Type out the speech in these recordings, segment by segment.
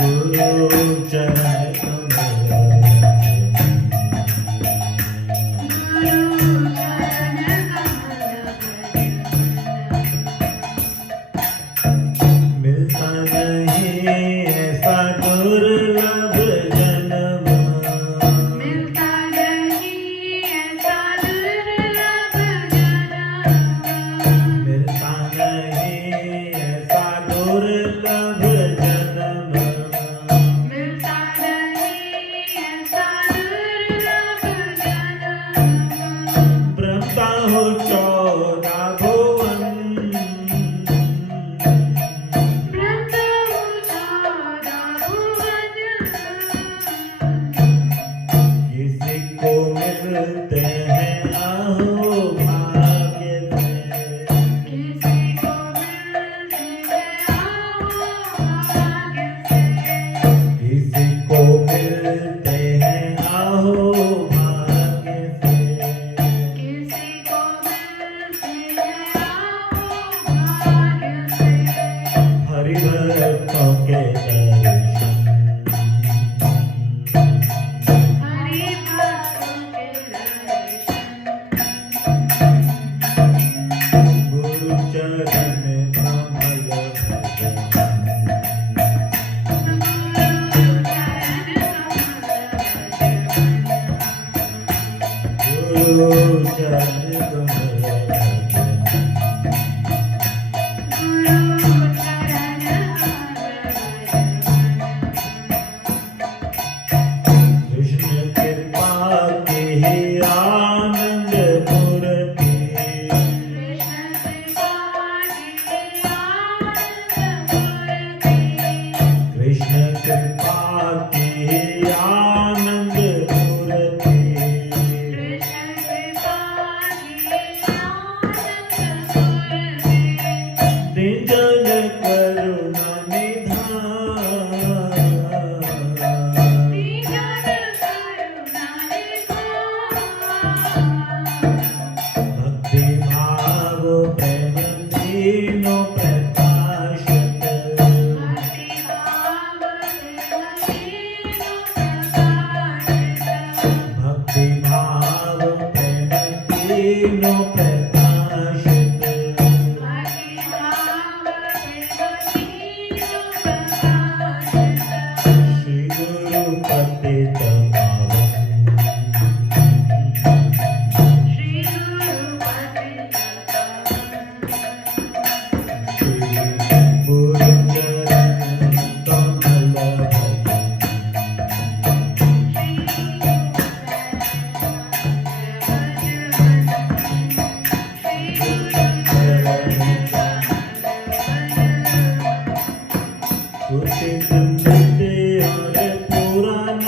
गुरु चरण कमल मिलता नहीं ऐसा दुर्लभ जन्म मिलता नहीं ऐसा दुर्लभ जन्म मिलता नहीं ऐसा दुर्लभ जन्म मिलता नहीं ऐसा दुर्लभ जन्म ब्रह्मा हो 14 भुवन ब्रह्म उजाला भुवन किसी को मिलते हैं आहो भाग्य से किसी को मिलते हैं आओ भाग्य से किसी को मिलते हैं आहो भाग्य से किसी को मिलते हैं आओ भाग्य से हरि भक्तों के दर्शन हरि भक्तों के दर्शन गुरु चरण कमल भजन गुरु चरण कमल भजन कृष्ण कृपा की आनंद मूर्ति कृष्ण कृपा की आनंद मूर्ति निजन करुणा निधान भक्ति भाव प्रेम तीनों प्रकाशत भक्ति भाव प्रेम तीनों प्रकाशत श्री गुरु पतित पावन श्री गुरु चरण कमल भजन कुछ समृद्धि और पुराण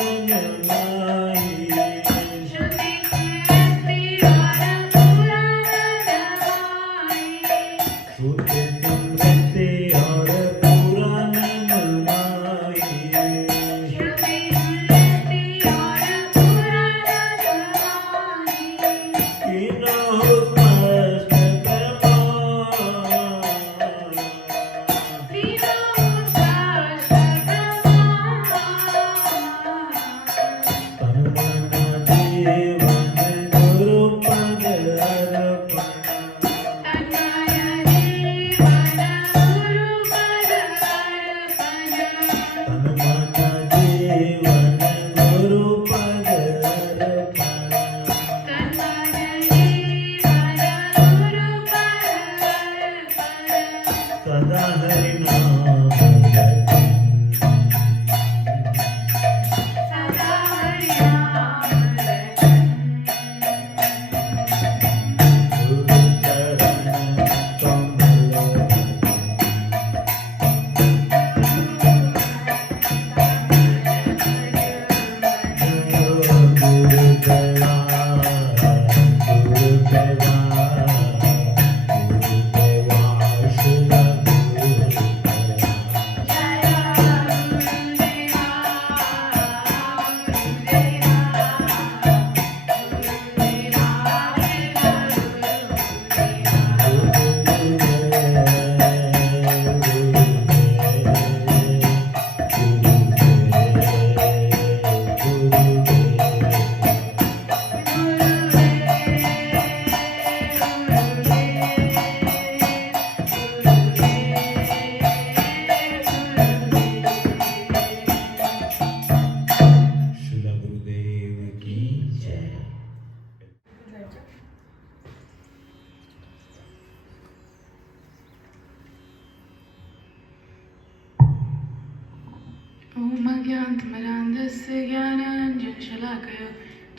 ॐ अज्ञानतिमिरान्धस्य ज्ञानाञ्जनशलाकया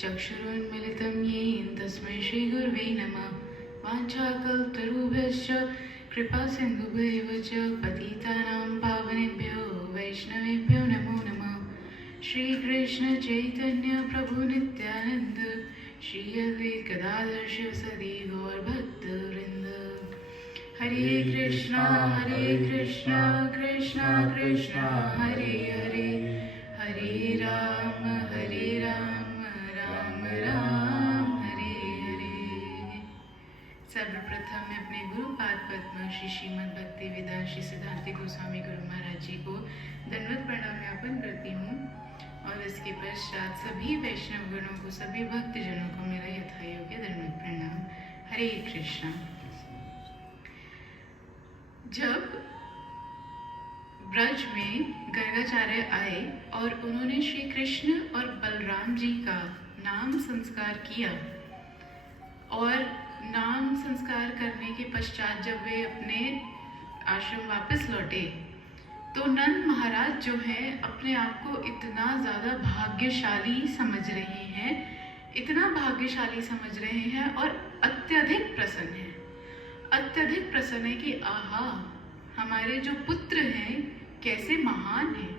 चक्षुरुन्मिलितं येन तस्मै श्रीगुरवे नमः। वाञ्छाकल्पतरुभ्यश्च कृपासिन्धुभ्येव च पतितानां पावनेभ्यो वैष्णवेभ्यो नमो नमः। श्रीकृष्ण चैतन्य प्रभु नित्यानंद श्री अद्वैत गदाधर शिवसदि गौरभक्तवृंद। हरे कृष्णा कृष्णा कृष्णा हरे हरे, हरे राम राम राम हरे हरे। सर्वप्रथम मैं अपने गुरुपाद पद्म श्री श्रीमद् भक्ति वेदांत श्री सिद्धांत गोस्वामी गुरु महाराज जी को दंडवत प्रणाम ज्ञापन करती हूँ और इसके पश्चात सभी वैष्णव गणों को, सभी भक्तजनों को मेरा यथायोग्य दंडवत प्रणाम। हरे कृष्णा। जब ब्रज में गर्गाचार्य आए और उन्होंने श्री कृष्ण और बलराम जी का नाम संस्कार किया और नाम संस्कार करने के पश्चात जब वे अपने आश्रम वापस लौटे तो नंद महाराज जो हैं अपने आप को इतना ज़्यादा भाग्यशाली समझ रहे हैं, इतना भाग्यशाली समझ रहे हैं और अत्यधिक प्रसन्न हैं, अत्यधिक प्रसन्न है कि आहा, हमारे जो पुत्र हैं कैसे महान हैं,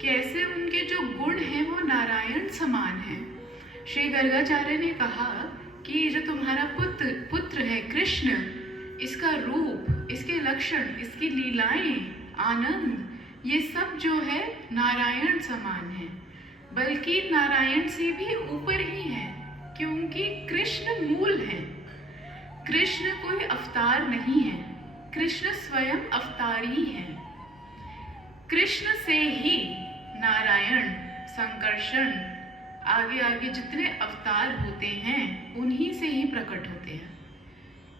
कैसे उनके जो गुण हैं वो नारायण समान हैं। श्री गर्गाचार्य ने कहा कि जो तुम्हारा पुत्र है कृष्ण, इसका रूप, इसके लक्षण, इसकी लीलाएं, आनंद, ये सब जो है नारायण समान है, बल्कि नारायण से भी ऊपर ही है, क्योंकि कृष्ण मूल है। कृष्ण कोई अवतार नहीं है, कृष्ण स्वयं अवतारी है। कृष्ण से ही नारायण, संकर्षण, आगे आगे जितने अवतार होते हैं उन्हीं से ही प्रकट होते हैं।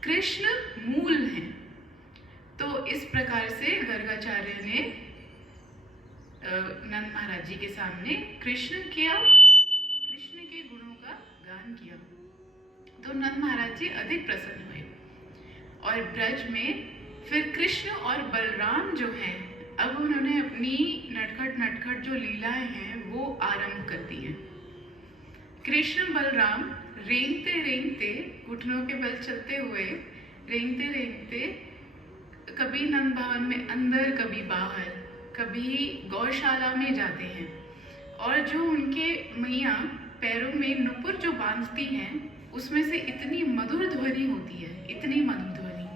कृष्ण मूल है। तो इस प्रकार से गर्गाचार्य ने नंद महाराज जी के सामने कृष्ण के गुणों का गान किया तो नंद महाराज जी अधिक प्रसन्न हुए और ब्रज में फिर कृष्ण और बलराम जो हैं अब उन्होंने अपनी नटखट जो लीलाएं हैं वो आरंभ कर दी हैं। कृष्ण बलराम रेंगते घुटनों के बल चलते हुए रेंगते कभी नंद भवन में अंदर, कभी बाहर, कभी गौशाला में जाते हैं और जो उनके मैया पैरों में नुपुर जो बांधती हैं उसमें से इतनी मधुर ध्वनि होती है, इतनी मधुर ध्वनि।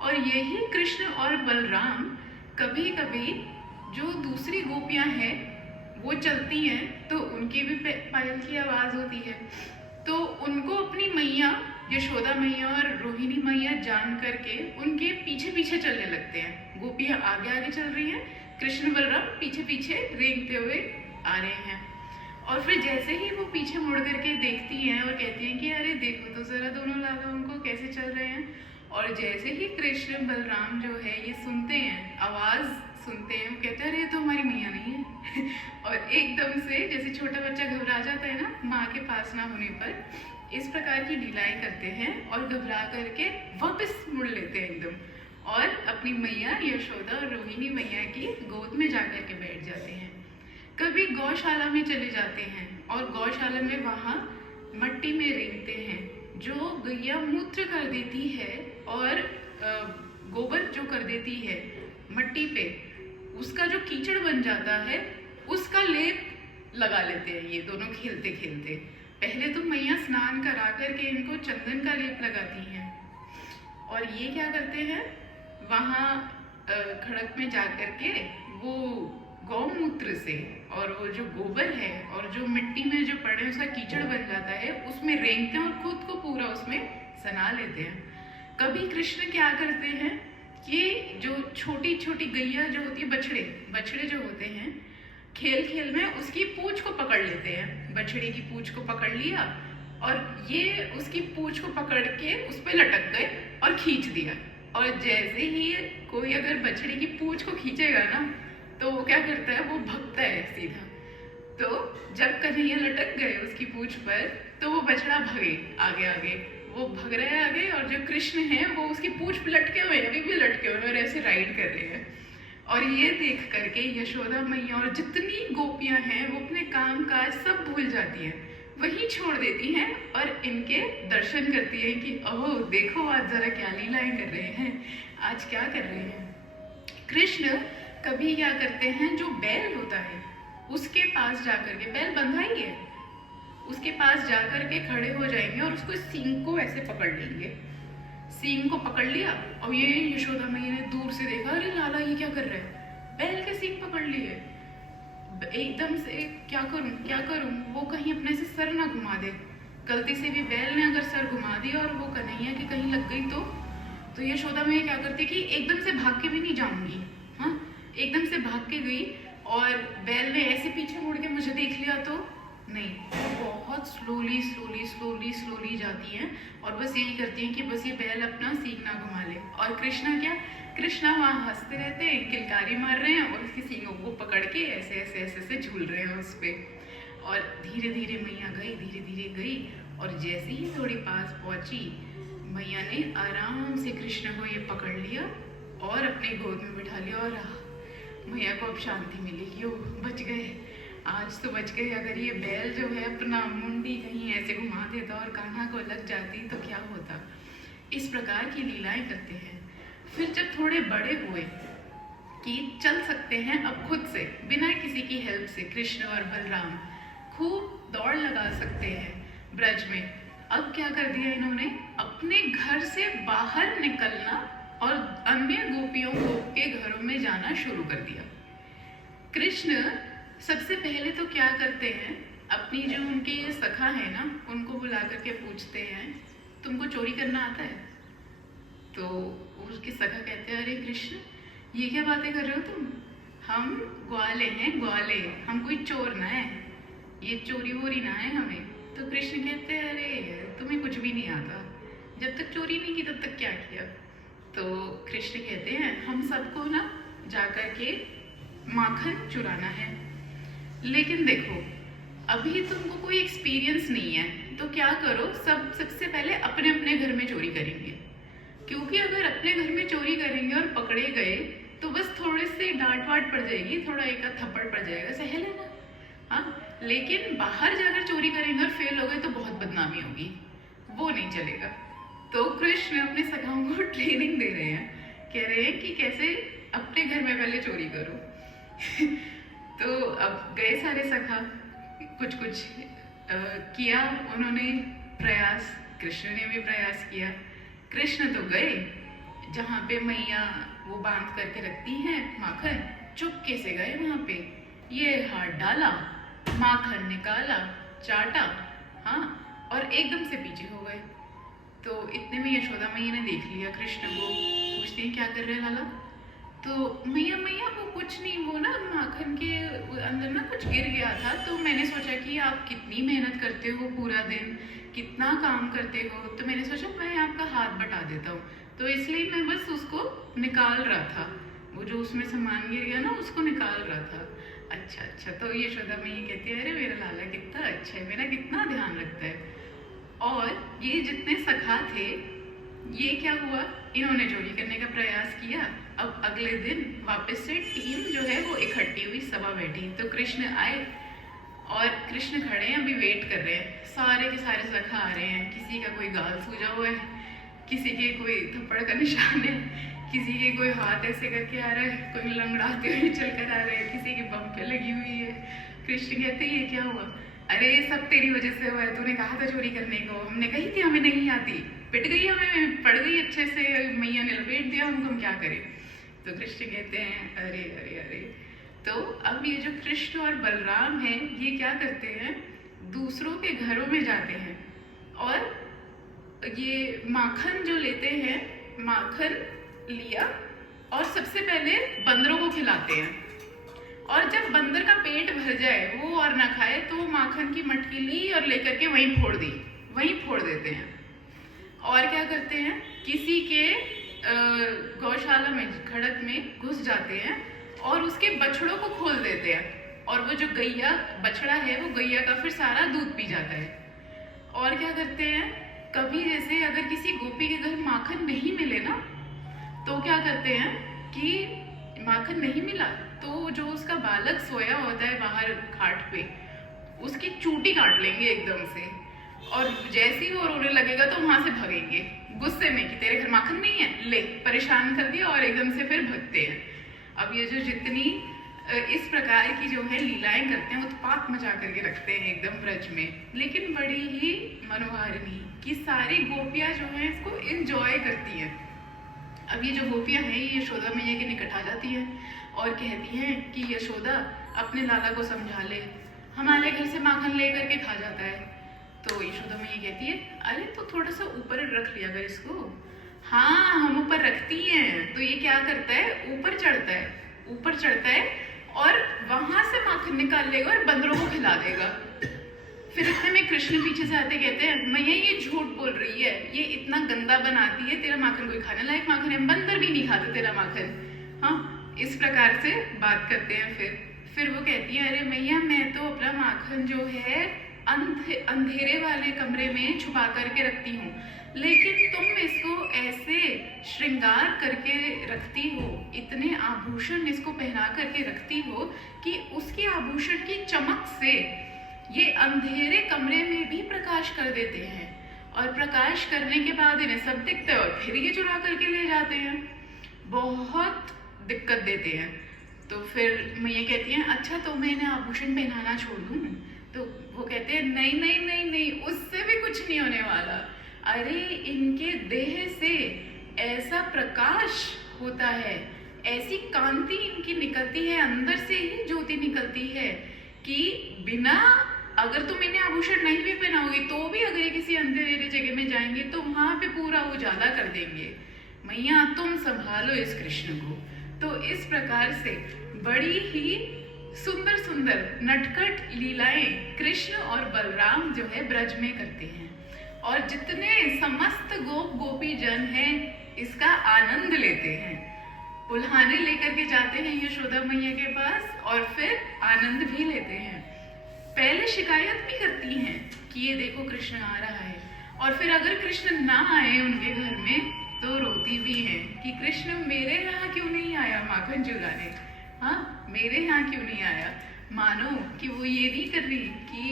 और यही कृष्ण और बलराम कभी कभी जो दूसरी गोपियां हैं वो चलती हैं तो उनकी भी पायल की आवाज़ होती है, तो उनको अपनी मैया यशोदा मैया और रोहिणी मैया जान करके उनके पीछे पीछे चलने लगते हैं। गोपियां आगे आगे चल रही हैं, कृष्ण बलराम पीछे पीछे रेंगते हुए आ रहे हैं और फिर जैसे ही वो पीछे मुड़ करके देखती हैं और कहती हैं कि अरे देखो तो जरा दोनों लाला उनको कैसे चल रहे हैं। और जैसे ही कृष्ण बलराम जो है ये सुनते हैं, आवाज़ सुनते हैं, वो कहते हैं अरे ये तो हमारी मैया नहीं है और एकदम से जैसे छोटा बच्चा घबरा जाता है ना माँ के पास ना होने पर, इस प्रकार की लीलाएं करते हैं और घबरा करके वापस मुड़ लेते हैं एकदम और अपनी मैया यशोदा और रोहिणी मैया की गोद में जाकर के बैठ जाते हैं। कभी गौशाला में चले जाते हैं और गौशाला में वहाँ मट्टी में रेंगते हैं। जो गैया मूत्र कर देती है और गोबर जो कर देती है मट्टी पे, उसका जो कीचड़ बन जाता है उसका लेप लगा लेते हैं ये दोनों खेलते खेलते। पहले तो मैया स्नान करा करके इनको चंदन का लेप लगाती हैं और ये क्या करते हैं वहाँ खड़क में जा करके वो गौमूत्र से और वो जो गोबर है और जो मिट्टी में जो पड़े उसका कीचड़ बन जाता है उसमें रेंगते हैं और खुद को पूरा उसमें सना लेते हैं। कभी कृष्ण क्या करते हैं कि जो छोटी छोटी गैया जो होती है, बछड़े जो होते हैं, खेल में उसकी पूंछ को पकड़ लेते हैं, बछड़े की पूंछ को पकड़ लिया और ये उसकी पूंछ को पकड़ के उस पर लटक गए और खींच दिया। और जैसे ही कोई अगर बछड़े की पूंछ को खींचेगा ना तो वो क्या करता है, वो भगता है सीधा। तो जब कन्हैया लटक गए उसकी पूंछ पर तो वो बछड़ा भगे आगे, वो भग रहे आगे और जो कृष्ण हैं वो उसकी पूंछ पे लटके हुए हैं, अभी भी लटके हुए हैं और ऐसे राइड कर रहे हैं। और ये देख करके यशोदा मैया और जितनी गोपियां हैं वो अपने काम काज सब भूल जाती हैं, वहीं छोड़ देती हैं और इनके दर्शन करती हैं कि ओह देखो आज जरा क्या लीलाएं कर रहे हैं, आज क्या कर रहे हैं। कृष्ण कभी क्या करते हैं, जो बैल होता है उसके पास जाकर के, बैल बंधा ही है, उसके पास जाकर के खड़े हो जाएंगे और उसको सींग को ऐसे पकड़ लेंगे। सींग को पकड़ लिया और ये यशोदा मैया ने दूर से देखा, अरे लाला ये क्या कर रहा है, बैल के सींग पकड़ लिए। एकदम से क्या करूं क्या करूं, वो कहीं अपने से सर ना घुमा दे, गलती से भी बैल ने अगर सर घुमा दिया और वो कन्हैया की कहीं लग गई तो यशोदा मैया क्या करती कि एकदम से भाग के भी नहीं जाऊंगी, हाँ एकदम से भाग के गई और बैल ने ऐसे पीछे मुड़ के मुझे देख लिया तो नहीं, वो बहुत स्लोली स्लोली स्लोली स्लोली जाती हैं और बस यही करती हैं कि बस ये बैल अपना सींग ना घुमा ले। और कृष्णा वहाँ हंसते रहते हैं, किलकारी मार रहे हैं और उसकी सींगों को पकड़ के ऐसे ऐसे ऐसे ऐसे झूल रहे हैं उस पर। और धीरे धीरे मैया गई, धीरे धीरे गई और जैसे ही थोड़ी पास पहुंची, मैया ने आराम से कृष्ण को ये पकड़ लिया और अपने गोद में बिठा लिया। और मैया को अब शांति मिली कि ओ बच गए, आज तो बच गए। अगर ये बैल जो है अपना मुंडी कहीं ऐसे घुमा देता और कान्हा को लग जाती तो क्या होता। इस प्रकार की लीलाएं करते हैं। फिर जब थोड़े बड़े हुए कि चल सकते हैं अब खुद से बिना किसी की हेल्प से, कृष्ण और बलराम खूब दौड़ लगा सकते हैं ब्रज में, अब क्या कर दिया इन्होंने, अपने घर से बाहर निकलना और अन्य गोपियों के घरों में जाना शुरू कर दिया। कृष्ण सबसे पहले तो क्या करते हैं, अपनी जो उनके सखा है ना उनको बुला करके पूछते हैं तुमको चोरी करना आता है। तो उसके सखा कहते हैं अरे कृष्ण ये क्या बातें कर रहे हो तुम, हम ग्वाले हैं ग्वाले, हम कोई चोर ना है, ये चोरी वोरी ना है हमें। तो कृष्ण कहते हैं अरे तुम्हें कुछ भी नहीं आता, जब तक चोरी नहीं की तब तक क्या किया। तो कृष्ण कहते हैं हम सबको ना जाकर के माखन चुराना है, लेकिन देखो अभी तुमको कोई एक्सपीरियंस नहीं है तो क्या करो, सबसे पहले अपने अपने घर में चोरी करेंगे, क्योंकि अगर अपने घर में चोरी करेंगे और पकड़े गए तो बस थोड़े से डांट वाट पड़ जाएगी, थोड़ा एक थप्पड़ पड़ जाएगा, सहल है ना, हाँ। लेकिन बाहर जाकर चोरी करेंगे और फेल हो गए तो बहुत बदनामी होगी, वो नहीं चलेगा। तो कृष्ण अपने सखाओं को ट्रेनिंग दे रहे हैं, कह रहे हैं कि कैसे अपने घर में पहले चोरी करो। तो अब गए सारे सखा, कुछ कुछ किया उन्होंने प्रयास, कृष्ण ने भी प्रयास किया। कृष्ण तो गए जहाँ पे मैया वो बांध करके रखती हैं माखन, चुपके से गए वहाँ पे, ये हाथ डाला, माखन निकाला, चाटा, हाँ, और एकदम से पीछे हो गए। तो इतने में यशोदा मैया ने देख लिया कृष्ण को, पूछते हैं क्या कर रहे हैं लाला। तो मैया वो कुछ नहीं, वो ना माखन के अंदर ना कुछ गिर गया था, तो मैंने सोचा कि आप कितनी मेहनत करते हो पूरा दिन, कितना काम करते हो, तो मैंने सोचा मैं आपका हाथ बटा देता हूँ, तो इसलिए मैं बस उसको निकाल रहा था, वो जो उसमें सामान गिर गया ना उसको निकाल रहा था। अच्छा, तो यशोदा मैया कहती है अरे मेरा लाला कितना अच्छा है, मेरा कितना ध्यान रखता है। और ये जितने सखा थे, ये क्या हुआ, इन्होंने चोरी करने का प्रयास किया। अब अगले दिन वापस से टीम जो है वो इकट्ठी हुई, सभा बैठी, तो कृष्ण आए और कृष्ण खड़े हैं, अभी वेट कर रहे हैं, सारे के सारे सखा आ रहे हैं, किसी का कोई गाल सूजा हुआ है, किसी के कोई थप्पड़ का निशान है, किसी के कोई हाथ ऐसे करके आ रहा है, कोई लंगड़ाते हुए चल कर आ रहे हैं, किसी की बम पे लगी हुई है। कृष्ण कहते ये क्या हुआ, अरे ये सब तेरी वजह से हुआ है, तूने कहा था चोरी करने को, हमने कही थी हमें नहीं आती, पिट गई, हमें पड़ गई अच्छे से, मैया ने लपेट दिया हमको, हम क्या करें। तो कृष्ण कहते हैं अरे अरे अरे। तो अब ये जो कृष्ण और बलराम हैं ये क्या करते हैं, दूसरों के घरों में जाते हैं और ये माखन जो लेते हैं, माखन लिया और सबसे पहले बंदरों को खिलाते हैं, और जब बंदर का पेट भर जाए वो और ना खाए तो वो माखन की मटकी ली और लेकर के वहीं फोड़ दी, वहीं फोड़ देते हैं। और क्या करते हैं, किसी के गौशाला में, खड़क में घुस जाते हैं और उसके बछड़ों को खोल देते हैं, और वो जो गैया बछड़ा है वो गैया का फिर सारा दूध पी जाता है। और क्या करते हैं, कभी जैसे अगर किसी गोपी के घर माखन नहीं मिले ना तो क्या करते हैं कि माखन नहीं मिला तो जो उसका बालक सोया होता है बाहर खाट पे, उसकी चूटी काट लेंगे एकदम से, और जैसे ही वो रोने लगेगा तो वहां से भागेंगे गुस्से में कि तेरे घर माखन नहीं है, ले परेशान कर दिया, और एकदम से फिर भगते हैं। अब ये जो जितनी इस प्रकार की जो है लीलाएं करते हैं, उत्पात मचा करके रखते हैं एकदम ब्रज में, लेकिन बड़ी ही मनोहारिणी कि सारी गोपियां जो हैं इसको एंजॉय करती हैं। अब ये जो गोपियां हैं ये यशोदा मैया के निकट आ जाती हैं और कहती हैं कि यशोदा अपने लाला को समझा ले, हमारे घर से माखन लेकर के खा जाता है। तो यशोदा मैया कहती है अरे तो थोड़ा सा ऊपर रख लिया अगर इसको। हाँ हम ऊपर रखती हैं। तो ये क्या करता है, ऊपर चढ़ता है और वहां से माखन निकाल लेगा और बंदरों को खिला देगा। फिर इतने में कृष्ण पीछे से आते कहते हैं मैया ये झूठ बोल रही है, ये इतना गंदा बनाती है, तेरा माखन कोई खाने लायक माखन है, बंदर भी नहीं खाते तेरा माखन। हाँ इस प्रकार से बात करते हैं। फिर वो कहती है अरे मैया मैं तो अपना माखन जो है अंधेरे वाले कमरे में छुपा करके रखती हूँ, लेकिन तुम इसको ऐसे श्रृंगार करके रखती हो, इतने आभूषण इसको पहना करके रखती हो कि उसकी आभूषण की चमक से ये अंधेरे कमरे में भी प्रकाश कर देते हैं, और प्रकाश करने के बाद इन्हें सब दिखता है और फिर ये चुरा करके ले जाते हैं, बहुत दिक्कत देते हैं। तो फिर मैया कहती हैं अच्छा तो मैं इन्हें आभूषण पहनाना छोड़ दूँ? तो वो कहते हैं नहीं नहीं नहीं नहीं, उससे भी कुछ नहीं होने वाला। अरे इनके देह से ऐसा प्रकाश होता है, ऐसी कांति इनकी निकलती है, अंदर से ही ज्योति निकलती है कि बिना, अगर तुम इन्हें आभूषण नहीं भी पहनाओगे तो भी अगर ये किसी अंधेरे जगह में जाएंगे तो वहां पे पूरा उजाला कर देंगे। मैया तुम संभालो इस कृष्ण को। तो इस प्रकार से बड़ी ही सुंदर सुंदर नटखट लीलाएं कृष्ण और बलराम जो है ब्रज में करते हैं, और जितने समस्त गोप गोपी जन हैं इसका आनंद लेते हैं। उल्हाने लेकर के जाते हैं यशोदा मैया के पास और फिर आनंद भी लेते हैं। पहले शिकायत भी करती हैं कि ये देखो कृष्ण आ रहा है, और फिर अगर कृष्ण ना आए उनके घर में तो रोती भी हैं कि कृष्ण मेरे यहाँ क्यों नहीं आया माखन चुराने, हाँ मेरे यहाँ क्यों नहीं आया। मानो कि वो ये नहीं कर रही कि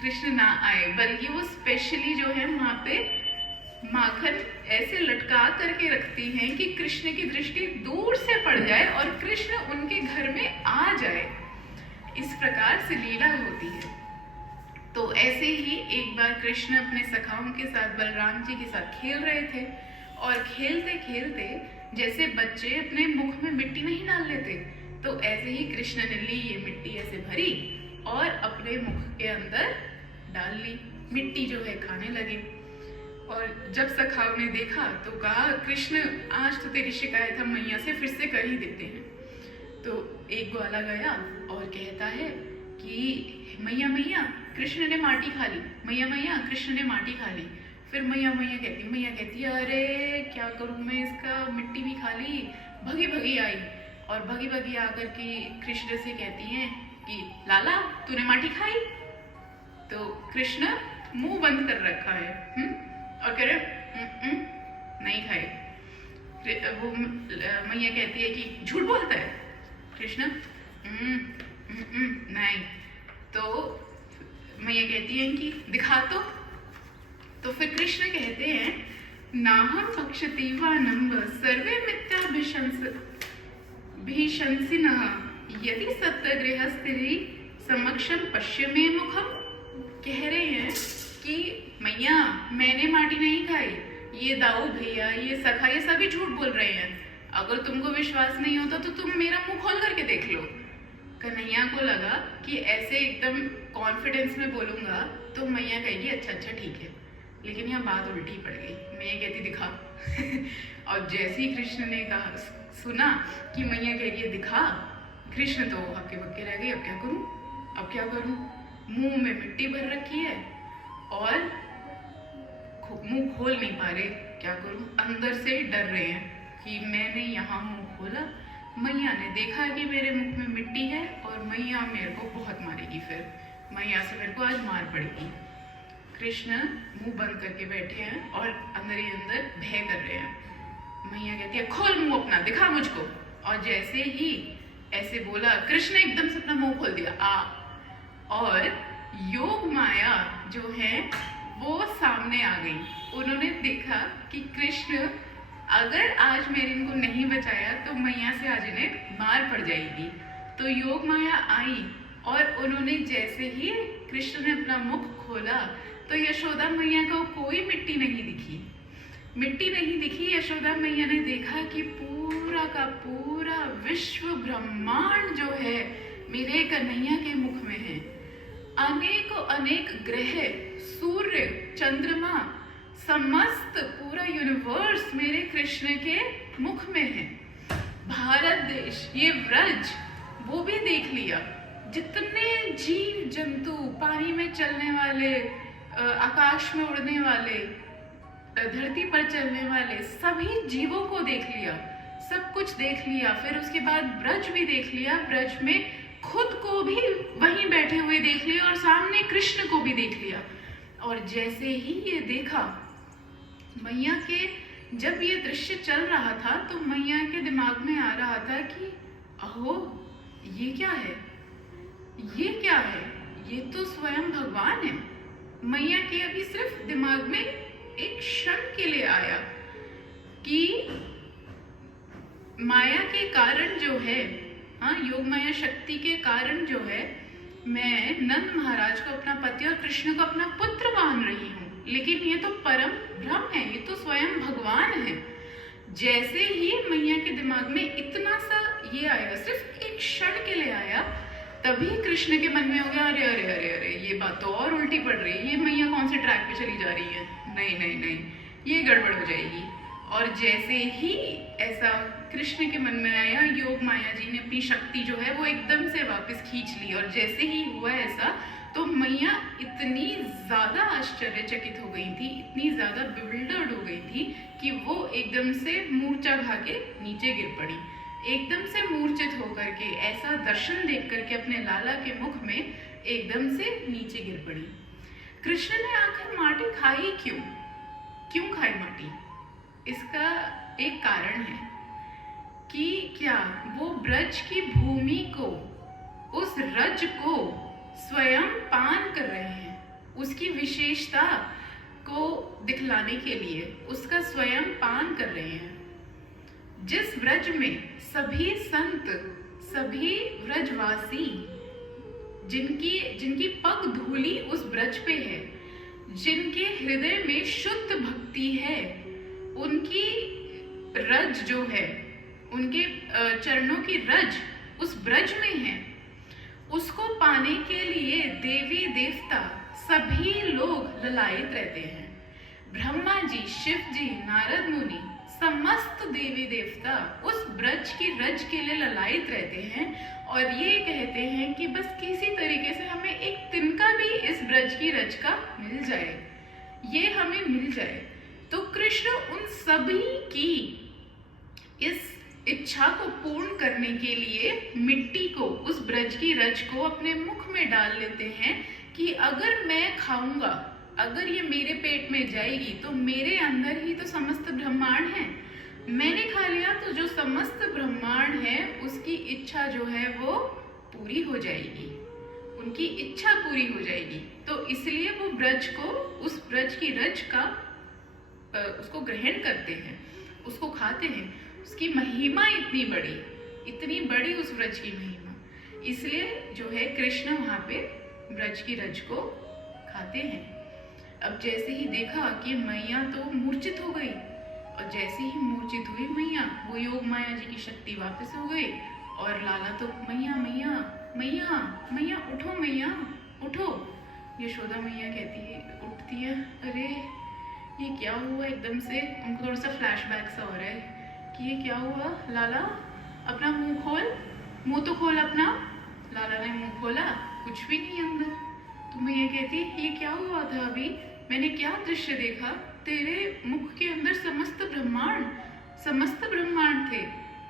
कृष्ण ना आए, बल्कि वो स्पेशली जो है वहाँ पे माखन ऐसे लटका करके रखती हैं कि कृष्ण की दृष्टि दूर से पड़ जाए और कृष्ण उनके घर में आ जाए। इस प्रकार से लीला होती है। तो ऐसे ही एक बार कृष्ण अपने सखाओं के साथ बलराम जी के साथ खेल रहे थे, और खेलते खेलते जैसे बच्चे अपने मुख में मिट्टी नहीं डाल लेते, तो ऐसे ही कृष्ण ने ली ये मिट्टी ऐसे भरी और अपने मुख के अंदर डाल ली, मिट्टी जो है खाने लगे। और जब सखाओं ने देखा तो कहा कृष्ण आज तो तेरी शिकायत हम मैया से फिर से कर ही देते हैं। तो एक ग्वाला गया और कहता है कि मैया मैया कृष्ण ने माटी खा ली, मैया मैया कृष्ण ने माटी खा ली। फिर मैया कहती है अरे क्या करूं मैं इसका, मिट्टी भी खा ली। भगी भगी आई और भगी भगी आकर के कृष्ण से कहती हैं कि लाला तूने माटी खाई? तो कृष्ण मुंह बंद कर रखा है और कह रहे नहीं खाए। वो मैया कहती है कि झूठ बोलता है कृष्ण, नहीं। तो मैया कहती है कि दिखा तो फिर कृष्ण कहते हैं नाहं पक्षतीवानंब सर्वे मिथ्याभिशंसिनः यदि सत्यगृहस्थिति समक्षम पश्य मे मुखम। कह रहे हैं कि मैया मैंने माटी नहीं खाई, ये दाऊ भैया ये सखा ये सभी झूठ बोल रहे हैं, अगर तुमको विश्वास नहीं होता तो तुम मेरा मुंह खोल करके देख लो। कन्हैया को लगा कि ऐसे एकदम कॉन्फिडेंस में बोलूंगा तो मैया कहेगी अच्छा अच्छा ठीक है, लेकिन यहाँ बात उल्टी पड़ गई। मैया कहती दिखा और जैसे ही कृष्ण ने कहा सुना कि मैया कह रही है दिखा, कृष्ण तो हक्के बक्के रह गए। अब क्या करूं, मुंह में मिट्टी भर रखी है और मुंह खोल नहीं पा रहे, क्या करूं। अंदर से डर रहे हैं कि मैंने यहाँ मुंह खोला, मैया ने देखा कि मेरे मुख में मिट्टी है और मैया मेरे को बहुत मारेगी, फिर मैया से मेरे को आज मार पड़ेगी। कृष्ण मुंह बंद करके बैठे हैं और अंदर ही अंदर भय कर रहे हैं। मैया कहती है खोल मुंह अपना, दिखा मुझको। और जैसे ही ऐसे बोला, कृष्ण एकदम से अपना मुंह खोल दिया और योग माया जो है वो सामने आ गई। उन्होंने देखा कि कृष्ण अगर आज मैंने इनको नहीं बचाया तो मैया से आज इन्हें मार पड़ जाएगी। तो योग माया आई और उन्होंने जैसे ही कृष्ण ने अपना मुख खोला तो यशोदा मैया को कोई मिट्टी नहीं दिखी। यशोदा मैया ने देखा कि पूरा का पूरा विश्व ब्रह्मांड जो है मेरे कन्हैया के मुख में है। अनेकों अनेक ग्रह, सूर्य, चंद्रमा, समस्त पूरा यूनिवर्स मेरे कृष्ण के मुख में है। भारत देश, ये व्रज, वो भी देख लिया। जितने जीव जंतु, पानी में चलने वाले, आकाश में उड़ने वाले, धरती पर चलने वाले सभी जीवों को देख लिया, सब कुछ देख लिया। फिर उसके बाद ब्रज भी देख लिया। ब्रज में खुद को भी वहीं बैठे हुए देख लिया और सामने कृष्ण को भी देख लिया। और जैसे ही ये देखा, मैया के जब ये दृश्य चल रहा था तो मैया के दिमाग में आ रहा था कि अहो, ये क्या है, ये क्या है, ये तो स्वयं भगवान है। मैया के अभी सिर्फ दिमाग में एक क्षण के लिए आया कि माया के कारण जो है, योग माया शक्ति के कारण जो है, मैं नंद महाराज को अपना पति और कृष्ण को अपना पुत्र मान रही हूँ, लेकिन ये तो परम भ्रम है, ये तो स्वयं भगवान है। जैसे ही मैया के दिमाग में इतना सा ये आया, सिर्फ एक क्षण के लिए आया, तभी कृष्ण के मन में हो गया, अरे अरे अरे अरे, ये बात तो और उल्टी पड़ रही है, ये मैया कौन से ट्रैक पे चली जा रही है, नहीं नहीं नहीं, ये गड़बड़ हो जाएगी। और जैसे ही ऐसा कृष्ण के मन में आया, योग माया जी ने अपनी शक्ति जो है वो एकदम से वापस खींच ली। और जैसे ही हुआ ऐसा, तो मैया इतनी ज्यादा आश्चर्यचकित हो गई थी, इतनी ज्यादा बिविल्डर्ड हो गई थी कि वो एकदम से मूर्छा खा के नीचे गिर पड़ी। एकदम से मूर्छित होकर के, ऐसा दर्शन देख करके अपने लाला के मुख में एकदम से नीचे गिर पड़ी। कृष्ण ने आखिर माटी खाई क्यों खाई माटी? इसका एक कारण है कि क्या वो ब्रज की भूमि को, उस रज को स्वयं पान कर रहे हैं, उसकी विशेषता को दिखलाने के लिए उसका स्वयं पान कर रहे हैं। जिस व्रज में सभी संत, सभी व्रजवासी, जिनकी पग धूली उस ब्रज पे है, जिनके हृदय में शुद्ध भक्ति है, उनकी रज जो है, उनके चरणों की रज उस ब्रज में है, उसको पाने के लिए देवी देवता सभी लोग ललायित रहते हैं। ब्रह्मा जी, शिव जी, नारद मुनि, समस्त देवी देवता उस ब्रज की रज के लिए ललायित रहते हैं और ये कहते हैं कि बस किसी तरीके से हमें एक तिनका भी इस ब्रज की रज का मिल जाए, ये हमें मिल जाए। तो कृष्ण उन सभी की इस इच्छा को पूर्ण करने के लिए मिट्टी को, उस ब्रज की रज को अपने मुख में डाल लेते हैं कि अगर मैं खाऊंगा, अगर ये मेरे पेट में जाएगी तो मेरे अंदर ही तो समस्त ब्रह्मांड है, मैंने खा लिया तो जो समस्त ब्रह्मांड है उसकी इच्छा जो है वो पूरी हो जाएगी, उनकी इच्छा पूरी हो जाएगी। तो इसलिए वो ब्रज को, उस ब्रज की रज का उसको ग्रहण करते हैं, उसको खाते हैं। उसकी महिमा इतनी बड़ी उस ब्रज की महिमा, इसलिए जो है कृष्ण वहाँ पे ब्रज की रज को खाते हैं। अब जैसे ही देखा कि मैया तो मूर्छित हो गई, और जैसे ही मूर्छित हुई मैया, वो योग माया जी की शक्ति वापस हो गई और लाला तो मैया मैया मैया मैया उठो, मैया उठो। यशोदा मैया कहती है, उठती है, अरे ये क्या हुआ? एकदम से उनको थोड़ा सा फ्लैशबैक सा हो रहा है कि ये क्या हुआ। लाला अपना मुंह खोल, मुंह तो खोल अपना। लाला ने मुंह खोला, कुछ भी नहीं अंदर। तो मैया कहती, ये क्या हुआ था अभी? मैंने क्या दृश्य देखा? तेरे मुख के अंदर समस्त ब्रह्मांड थे।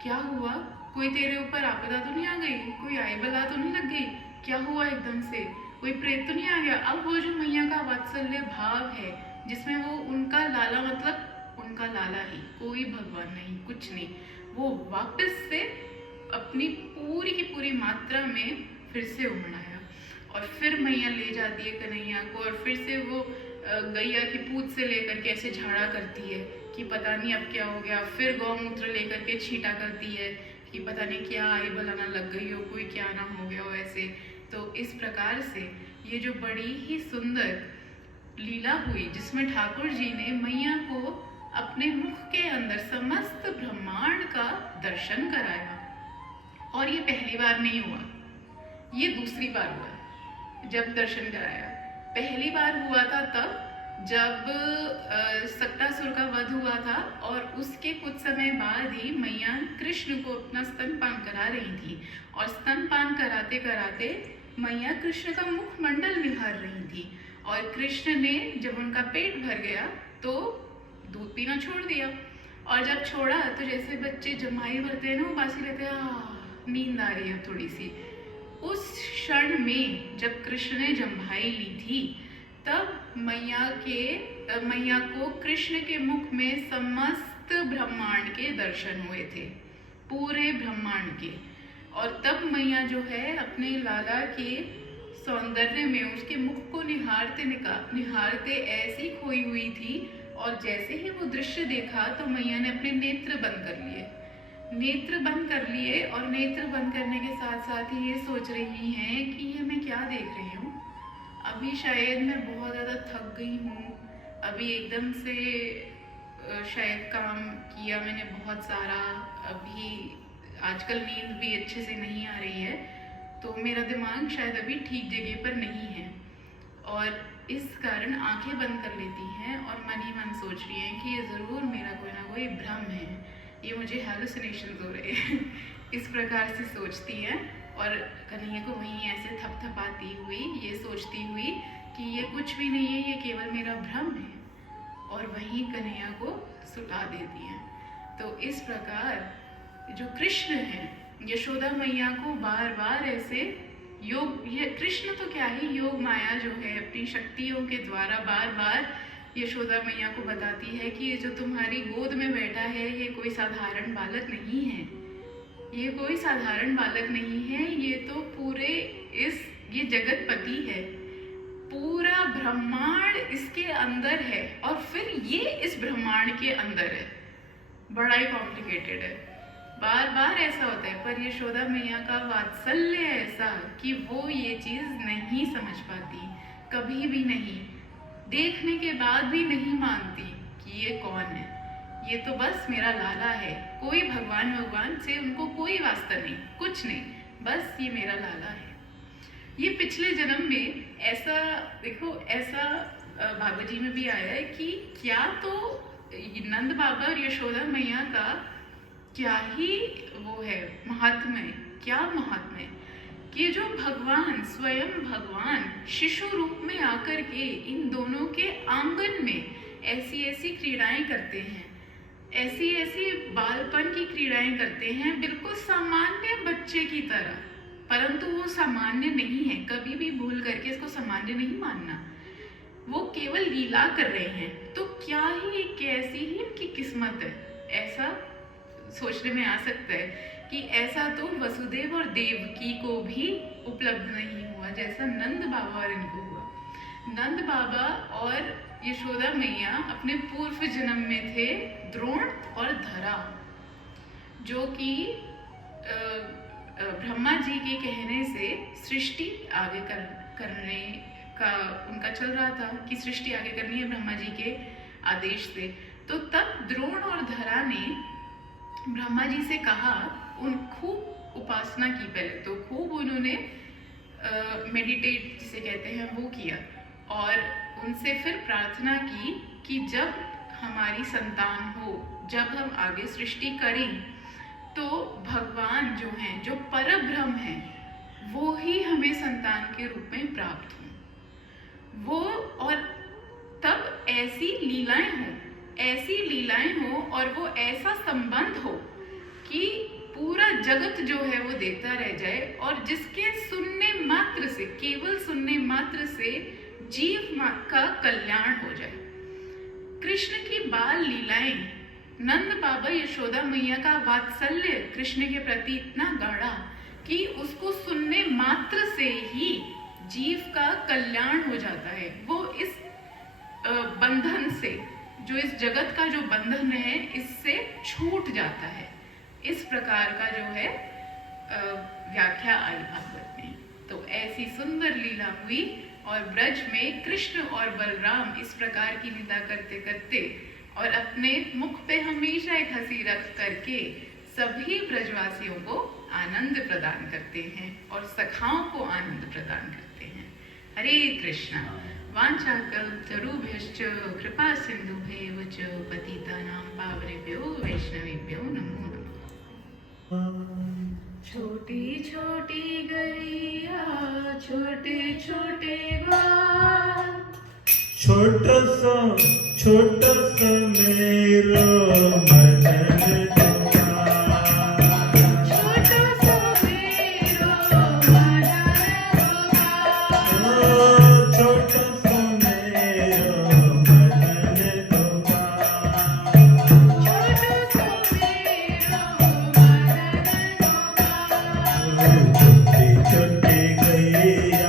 क्या हुआ? कोई तेरे ऊपर आपदा तो नहीं आ गई? कोई आई बला तो नहीं लग गई? क्या हुआ एकदम से? कोई प्रेत तो नहीं आ गया? अब वो जो मैया का वात्सल्य भाव है, जिसमें वो उनका लाला, मतलब उनका लाला ही, कोई भगवान नहीं, कुछ नहीं, वो वापस से अपनी पूरी की पूरी मात्रा में फिर से उमड़ आया। और फिर मैया ले जाती है कन्हैया को, और फिर से वो गैया की पूंछ से लेकर के ऐसे झाड़ा करती है कि पता नहीं अब क्या हो गया। फिर गौमूत्र लेकर के छींटा करती है कि पता नहीं क्या आई बलाना लग गई हो, कोई क्या ना हो गया हो ऐसे। तो इस प्रकार से ये जो बड़ी ही सुंदर लीला हुई, जिसमें ठाकुर जी ने मैया को अपने मुख के अंदर समस्त ब्रह्मांड का दर्शन कराया। और ये पहली बार नहीं हुआ, ये दूसरी बार हुआ जब दर्शन कराया। पहली बार हुआ था तब जब सक्टासुर का वध हुआ था, और उसके कुछ समय बाद ही मैया कृष्ण को अपना स्तनपान करा रही थी। और स्तनपान कराते कराते मैया कृष्ण का मुखमंडल निहार रही थी। और कृष्ण ने जब उनका पेट भर गया तो दूध पीना छोड़ दिया। और जब छोड़ा तो जैसे बच्चे जमाई भरते हैं ना, वो बासी रहते हैं, नींद आ रही है थोड़ी सी। उस क्षण में जब कृष्ण ने जम्भाई ली थी, तब मैया को कृष्ण के मुख में समस्त ब्रह्मांड के दर्शन हुए थे, पूरे ब्रह्मांड के। और तब मैया जो है अपने लाला के सौंदर्य में उसके मुख को निहारते ऐसी खोई हुई थी। और जैसे ही वो दृश्य देखा तो मैया ने अपने नेत्र बंद कर लिए, और नेत्र बंद करने के साथ साथ ही ये सोच रही हैं कि ये मैं क्या देख रही हूँ। अभी शायद मैं बहुत ज़्यादा थक गई हूँ, अभी एकदम से शायद काम किया मैंने बहुत सारा, अभी आजकल नींद भी अच्छे से नहीं आ रही है, तो मेरा दिमाग शायद अभी ठीक जगह पर नहीं है। और इस कारण आंखें बंद कर लेती हैं और मन ही मन सोच रही हैं कि ये ज़रूर मेरा कोई ना कोई भ्रम है, ये मुझे हैलुसिनेशंस हो रहे हैं। इस प्रकार से सोचती हैं और कन्हैया को वहीं ऐसे थपथपाती हुई, ये सोचती हुई कि ये कुछ भी नहीं है, ये केवल मेरा भ्रम है, और वहीं कन्हैया को सुला देती हैं। तो इस प्रकार जो कृष्ण हैं, यशोदा मैया को बार बार ऐसे ये कृष्ण तो क्या ही, योग माया जो है अपनी शक्तियों के द्वारा बार बार यशोदा मैया को बताती है कि ये जो तुम्हारी गोद में बैठा है ये कोई साधारण बालक नहीं है, ये कोई साधारण बालक नहीं है, ये तो पूरे ये जगतपति है, पूरा ब्रह्मांड इसके अंदर है, और फिर ये इस ब्रह्मांड के अंदर है। बड़ा ही कॉम्प्लिकेटेड है, बार बार ऐसा होता है। पर यशोदा मैया का वात्सल्य ऐसा कि वो ये चीज़ नहीं समझ पाती, कभी भी नहीं, देखने के बाद भी नहीं मानती कि ये कौन है, ये तो बस मेरा लाला है, कोई भगवान से उनको कोई वास्ता नहीं, कुछ नहीं, बस ये मेरा लाला है। ये पिछले जन्म में ऐसा देखो, ऐसा भागवत जी में भी आया है कि क्या तो नंद बाबा और यशोदा मैया का क्या ही वो है महात्म्य, क्या महात्म्य कि जो भगवान स्वयं भगवान शिशु रूप में आकर के इन दोनों के आंगन में ऐसी ऐसी क्रीड़ाएं करते हैं, ऐसी ऐसी बालपन की क्रीड़ाएं करते हैं, बिल्कुल सामान्य बच्चे की तरह, परंतु वो सामान्य नहीं है। कभी भी भूल करके इसको सामान्य नहीं मानना, वो केवल लीला कर रहे हैं। तो क्या ही कैसी ही इनकी किस्मत है, ऐसा सोचने में आ सकता है कि ऐसा तो वसुदेव और देवकी को भी उपलब्ध नहीं हुआ जैसा नंद बाबा और इनको हुआ। नंद बाबा और यशोदा मैया अपने पूर्व जन्म में थे द्रोण और धरा, जो कि ब्रह्मा जी के कहने से सृष्टि आगे करने का उनका चल रहा था कि सृष्टि आगे करनी है ब्रह्मा जी के आदेश से। तो तब द्रोण और धरा ने ब्रह्मा जी से कहा, उन खूब उपासना की, पहले तो खूब उन्होंने मेडिटेट जिसे कहते हैं वो किया, और उनसे फिर प्रार्थना की कि जब हमारी संतान हो, जब हम आगे सृष्टि करें, तो भगवान जो हैं, जो परब्रह्म हैं, वो ही हमें संतान के रूप में प्राप्त हों, वो, और तब ऐसी लीलाएं हो और वो ऐसा संबंध हो कि पूरा जगत जो है वो देखता रह जाए, और जिसके सुनने मात्र से, केवल सुनने मात्र से जीव का कल्याण हो जाए। कृष्ण की बाल लीलाएं नंद बाबा यशोदा मैया का वात्सल्य कृष्ण के प्रति इतना गाढ़ा कि उसको सुनने मात्र से ही जीव का कल्याण हो जाता है। वो इस बंधन से, जो इस जगत का जो बंधन है, इससे छूट जाता है। इस प्रकार का जो है व्याख्या आई भागवत में। तो ऐसी सुंदर लीला हुई और ब्रज में कृष्ण और बलराम इस प्रकार की लीला करते करते और अपने मुख पे हमेशा एक हंसी रख करके सभी ब्रजवासियों को आनंद प्रदान करते हैं और सखाओं को आनंद प्रदान करते हैं। हरे कृष्णा। वाञ्छाकल्पतरुभ्यश्च कृपा सिन्धुभ्येव च पतितानां पावनेभ्यो वैष्णवेभ्यो नमो नमः। छोटी छोटी गैया छोटे छोटे ग्वाल, छोटा सा मेरो मदन गोपाल। छोटा सा मेरो मदन गोपाल। छोटा सा मेरो मदन गोपाल। छोटा सा मेरो मदन गोपाल। छोटे छोटे गैया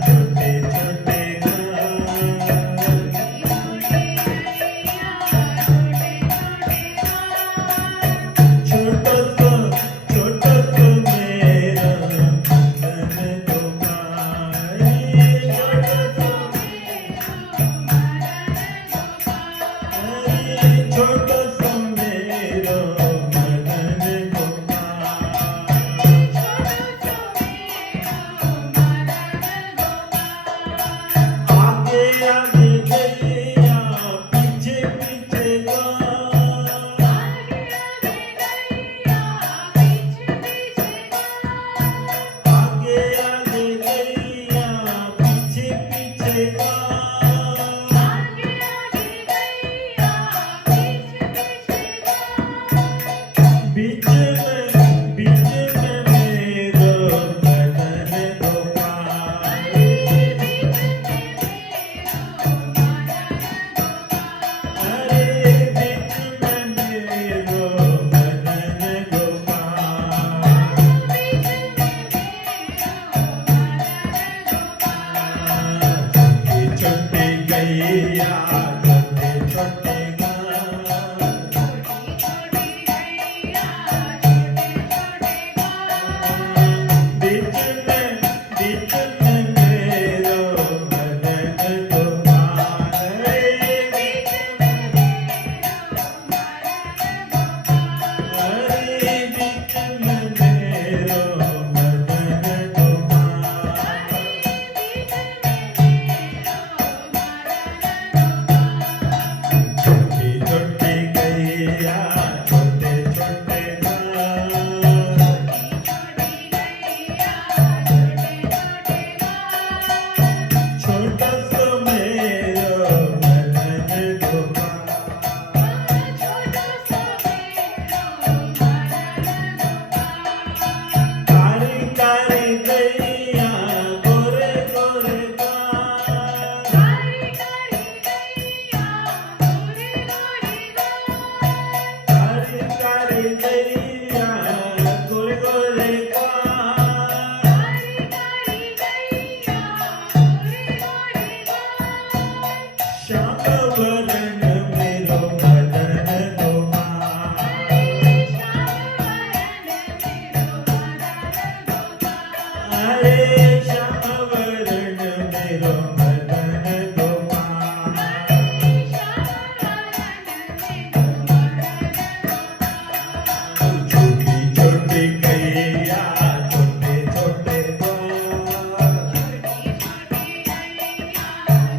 छोटे छोटे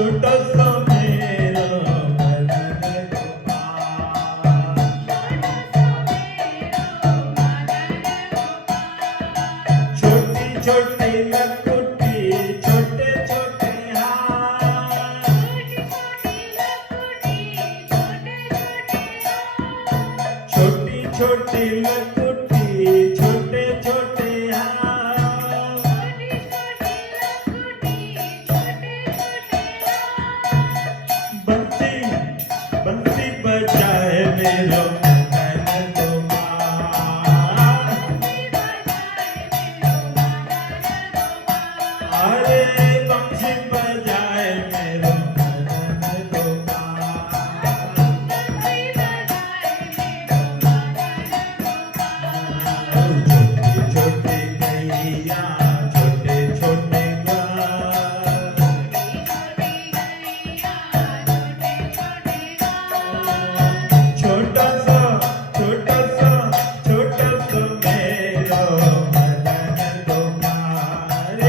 छोटा सा मेरो मदन गोपाल छोटी छोटी लकुटी छोटे छोटे हाथ छोटी छोटी लकुटी छोटे छोटे हाथ बंसी बंसी बजाए मेरो मदन गोपाल अरे बंसी बजाए मेरो मदन गोपाल छोटी छोटी गैया छोटे छोटे गाय छोटा सा मेरो मदन गोपाल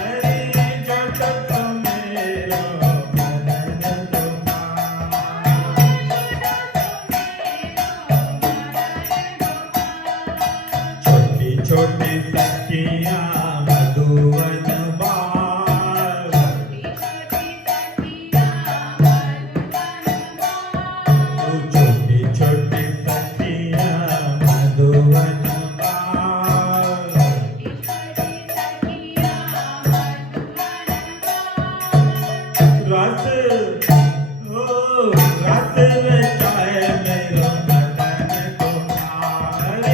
अरे छोटा सा मेरो मदन गोपाल छोटी छोटी सखियाँ मधुवन बाल छोटी छोटी सखियाँ मधुवन बाल रस रस रचाए मेरो मदन गोपाल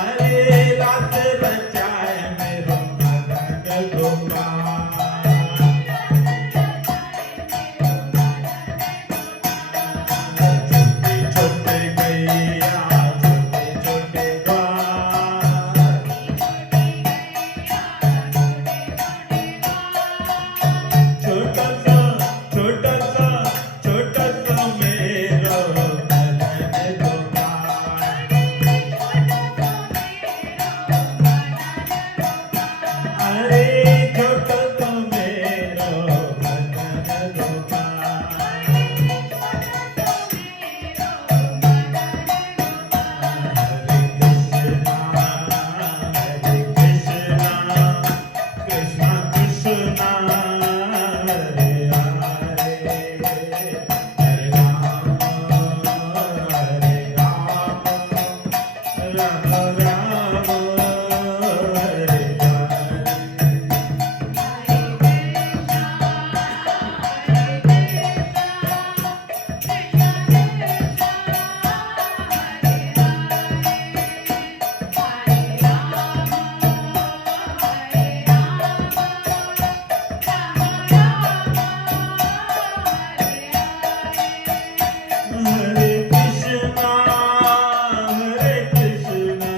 अरे रस रचाए मेरो मदन गोपाल छोटे छोटे गैया छोटे छोटे द्वार छोटा सा मेरो मदन गोपाल अरे छोटा सा मेरो मदन गोपाल हरे कृष्णा कृष्णा कृष्णा हरे हरे हरे राम राम राम हरे हरे कृष्णा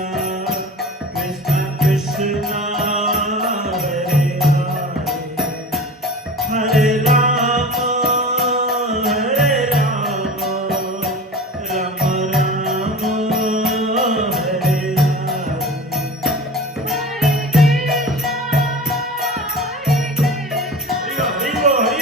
कृष्णा कृष्णा हरे हरे राम राम राम हरे हरि हरि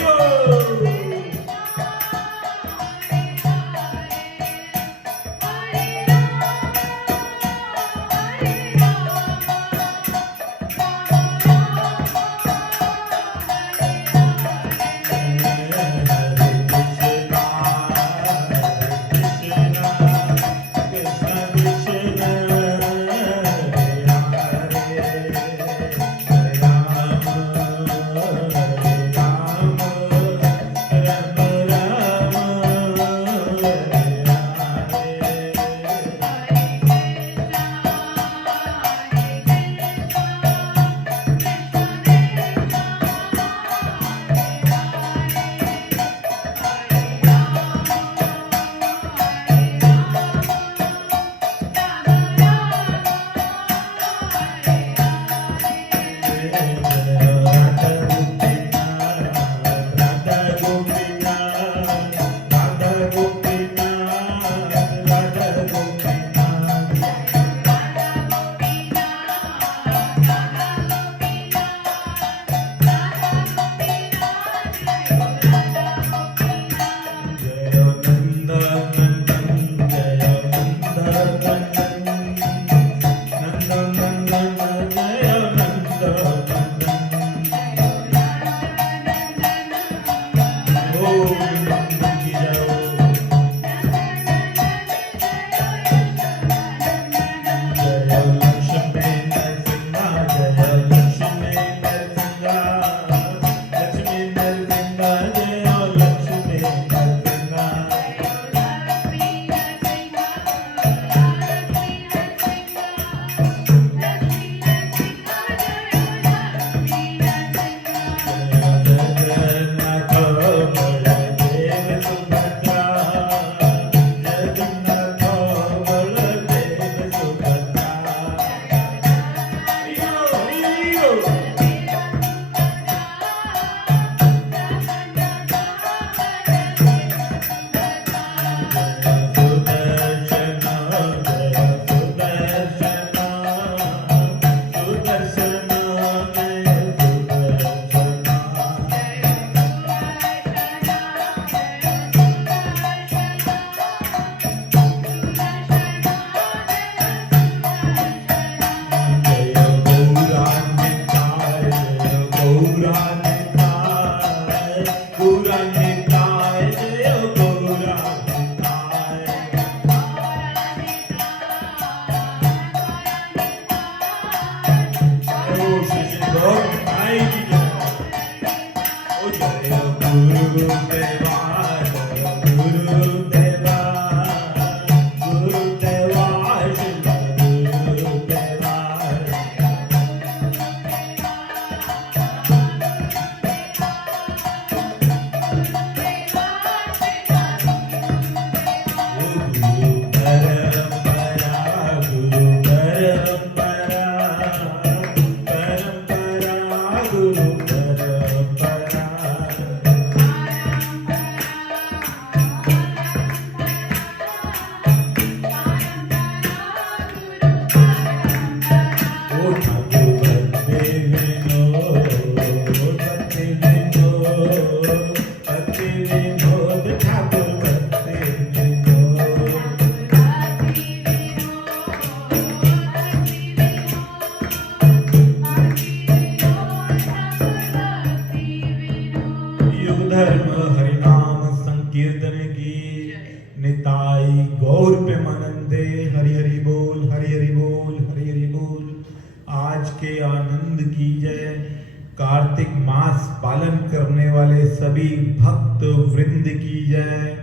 निताई गौर प्रेमानंदे। हरि हरि बोल, हरि हरि बोल, हरि हरि बोल। आज के आनंद की जय। कार्तिक मास पालन करने वाले सभी भक्त वृंद की जय।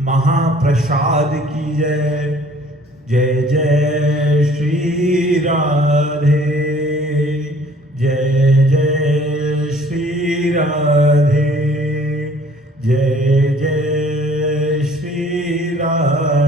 महाप्रसाद की जय। जय जय श्री राधे, जय जय श्री राधे, जय जय श्री राधे।